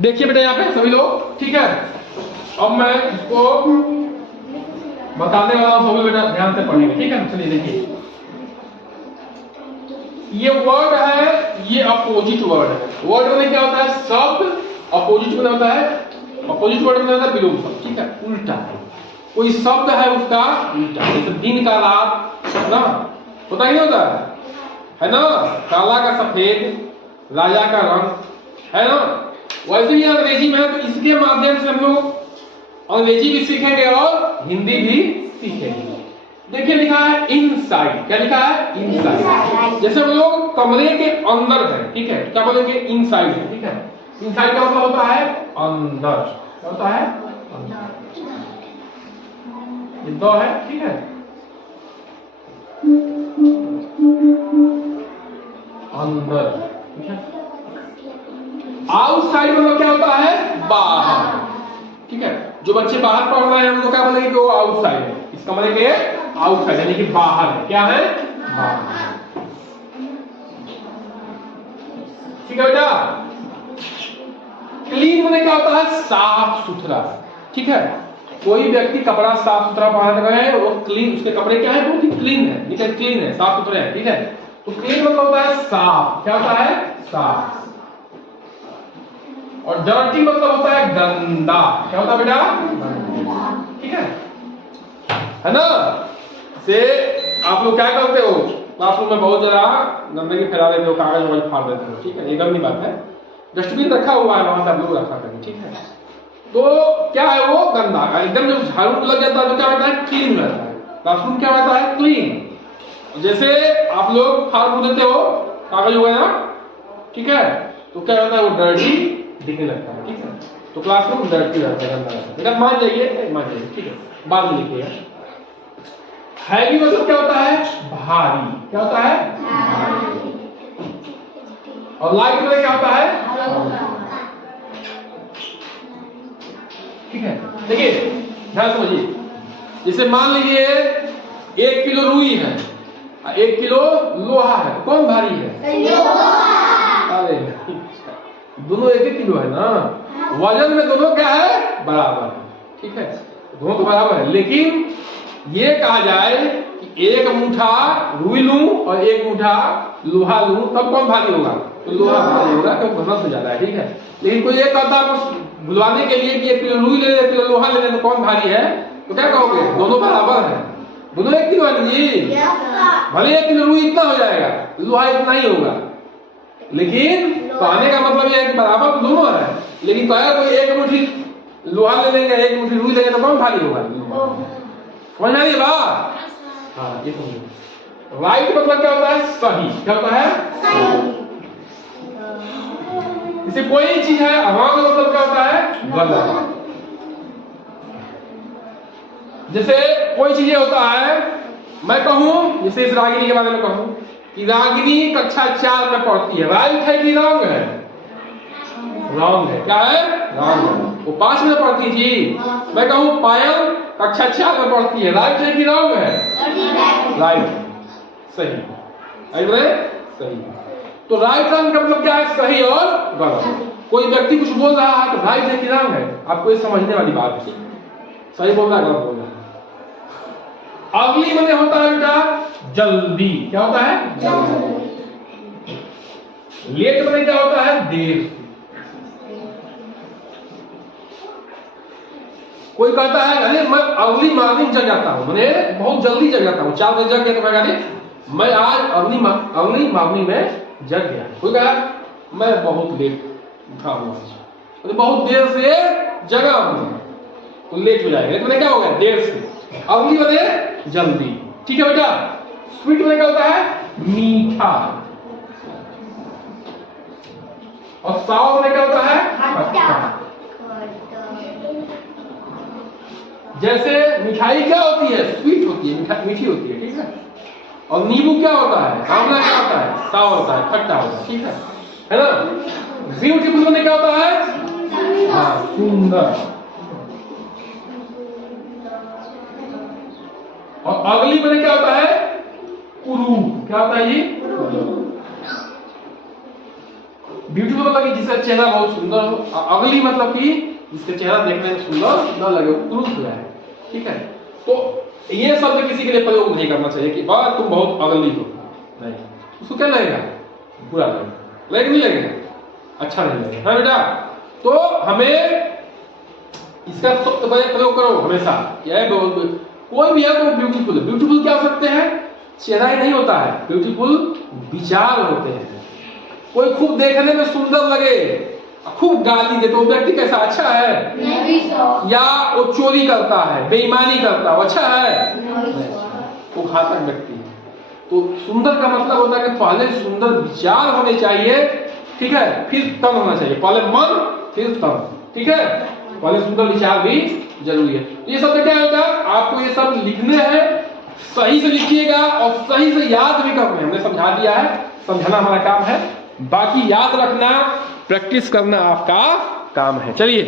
देखिए बेटा यहाँ पे सभी लोग, ठीक है। अब मैं इसको बताने वाला हूँ, सभी बेटा ध्यान से पढ़ेंगे, ठीक है। चलिए देखिए, ये वर्ड है, ये अपोजिट वर्ड है। वर्ड में क्या होता है? शब्द। अपोजिट में होता है, अपोजिट वर्ड में होता है विलोम शब्द, ठीक है, उल्टा है। कोई शब्द है उसका उल्टा, जैसे दिन का रात ना, होता ही नहीं होता है ना, काला का सफेद, राजा का रंग, है ना। वैसे ही अंग्रेजी में है, तो इसके माध्यम से हम लोग अंग्रेजी भी सीखेंगे और हिंदी भी सीखेंगे। देखिए लिखा है इनसाइड, क्या लिखा है? इनसाइड। जैसे हम लोग कमरे के अंदर है, ठीक है, क्या बोलेंगे? इनसाइड है, ठीक है। इनसाइड का मतलब होता है अंदर, क्या होता है? ये दो है, ठीक है, अंदर, ठीक है। आउटसाइड मतलब क्या होता है? बाहर, ठीक है। जो बच्चे बाहर पढ़ रहे हैं उनको क्या बोलेंगे कि वो आउटसाइड है, इस कमरे के आउटसाइड यानी कि बाहर है। क्या है? बाहर, ठीक है बेटा। क्लीन मतलब क्या होता है? साफ सुथरा, ठीक है। कोई व्यक्ति कपड़ा साफ सुथरा पहन रहा है, वो क्लीन, उसके कपड़े क्या है? बहुत ही क्लीन है, ठीक है, क्लीन है, साफ सुथरे हैं, ठीक है। तो क्लीन मतलब होता है साफ, क्या होता है? साफ। और डर्टी मतलब होता है गंदा, क्या होता है बेटा? ठीक है ना। से आप लोग क्या करते हो क्लासरूम में? बहुत ज्यादा गंदगी फैला देते हो, कागज वगैरह फाड़ देते हो, ठीक है, ये गंदी बात है। डस्टबिन रखा हुआ है, वहां से आप लोग रखा करें, ठीक है। तो क्या है वो? गंदा। एकदम जब झाड़ू लग जाता है तो क्या होता है? क्लीन रहता है। क्लासरूम क्या होता है? क्लीन। जैसे आप लोग फाड़ फूड़ देते हो कागज वगैरह, ठीक है, तो क्या होता है? वो डर्टी दिखने लगता है, ठीक है। तो क्लासरूम डर्टी रहता है, गंदा रहता है, बेटा मान जाइए, ठीक है। बाद में लिखिएगा। हैवी मतलब क्या होता है? भारी, क्या होता है? भारी। और लाइट मतलब क्या होता है? ठीक है। देखिए ध्यान समझिए, जैसे मान लीजिए 1 किलो रुई है, 1 किलो लोहा है, तो कौन भारी है? अरे दोनों 1-1 किलो है ना, वजन में दोनों क्या है? बराबर है, ठीक है, दोनों तो बराबर है। लेकिन ये कहा जाए कि 1 मुठ्ठा रुई लूं और 1 मुठ्ठा लोहा लूं, तब कौन भारी होगा? तो लोहा भारी होगा, क्योंकि घनत्व ज्यादा है, ठीक है। लेकिन कोई ये कहता है बुलवाने के लिए कि 1 किलो रुई ले ले, 1 किलो लोहा ले ले, तो कौन भारी है? तो क्या कहोगे? दोनों बराबर है, दोनों 1 किलो है जी। भले 1 किलो रुई इतना हो जाएगा, लोहा इतना ही होगा, लेकिन कहने का मतलब यह है कि बराबर तो दोनों है। लेकिन कहेगा कोई 1 मुट्ठी लोहा ले लेंगे, 1 मुट्ठी रुई लेंगे, तो कौन भारी होगा? समझ में आई बात? हाँ, ये समझो। राइट मतलब क्या होता है? सही, क्या होता है? सही। जैसे कोई चीज है, रॉन्ग मतलब क्या होता है? गलत। जैसे कोई चीज होता है, मैं कहूं, जैसे इस रागिनी के बारे में कहूं कि रागिनी कक्षा 4 में पढ़ती है, राइट है कि रॉन्ग है? रॉन्ग है, क्या है? रॉन्ग है। वो 5 में पढ़ती थी। मैं कहूं पायल कक्षा 4 में पढ़ती है, राइट है कि रॉन्ग है? राइट, सही, सही। तो राइट रॉन्ग का मतलब क्या है? सही और गलत। कोई व्यक्ति कुछ बोल रहा है तो राइट है कि रॉन्ग है, आपको ये समझने वाली बात है, सही बोल रहा है गलत बोल रहा है। अगली मने होता है बेटा जल्दी, क्या होता है? जल्दी। लेट मने क्या होता है? देर। कोई कहता है अरे मैं अर्ली मॉर्निंग जग जाता हूं, मैंने बहुत जल्दी जग जाता हूं, 4 बजे जग गया, तो मैं आज अर्ली मॉर्निंग में जग गया। कोई कहा मैं बहुत लेट उठा हूं, तो बहुत देर से जगा हूं, तो लेट हो जाएगा। मैंने क्या हो गया? देर से। अर्ली बने जल्दी, ठीक है बेटा। स्वीट में क्या होता है? मीठा। और सावर में क्या होता है? खट्टा। जैसे मिठाई क्या होती है? स्वीट होती है, मीठी होती है, ठीक है। और नींबू क्या होता है? आंवला क्या होता है? सावर होता है, खट्टा होता है, ठीक है ना। ब्यूटीफुल में क्या होता है? हाँ, सुंदर। और अगली में क्या होता है? कुरूप। क्या होता है ये? ब्यूटीफुल मतलब कि जिसका चेहरा बहुत सुंदर हो, अगली मतलब कि जिसका चेहरा देखने में सुंदर न लगे, क्रूर है, ठीक है। तो ये शब्द किसी के लिए प्रयोग नहीं करना चाहिए कि वाह तुम बहुत अगली हो, नहीं, उसको क्या लगेगा, बुरा लगेगा, नहीं लगेगा, अच्छा नहीं लगेगा, हाँ बेटा। तो हमें इसका शब्द प्रयोग करो हमेशा, क्या है, कोई भी है तो ब्यूटीफुल है। ब्यूटीफुल क्या हो सकते हैं, चेहरा ही नहीं होता है, ब्यूटीफुल विचार होते हैं। कोई खूब देखने में सुंदर लगे, खूब गाली दे, तो व्यक्ति कैसा, अच्छा है? नहीं। या वो चोरी करता है, बेईमानी करता है, वो अच्छा है? नहीं। वो घातक व्यक्ति है। तो सुंदर का मतलब होता है कि पहले सुंदर विचार होने चाहिए, ठीक है, फिर तन होना चाहिए, पहले मन फिर तन, ठीक है, पहले सुंदर विचार भी जरूरी है। ये सब क्या होगा, आपको ये सब लिखने हैं, सही से लिखिएगा और सही से याद भी करना है। हमने समझा दिया है, समझाना हमारा काम है, बाकी याद रखना, प्रैक्टिस करना आपका काम है। चलिए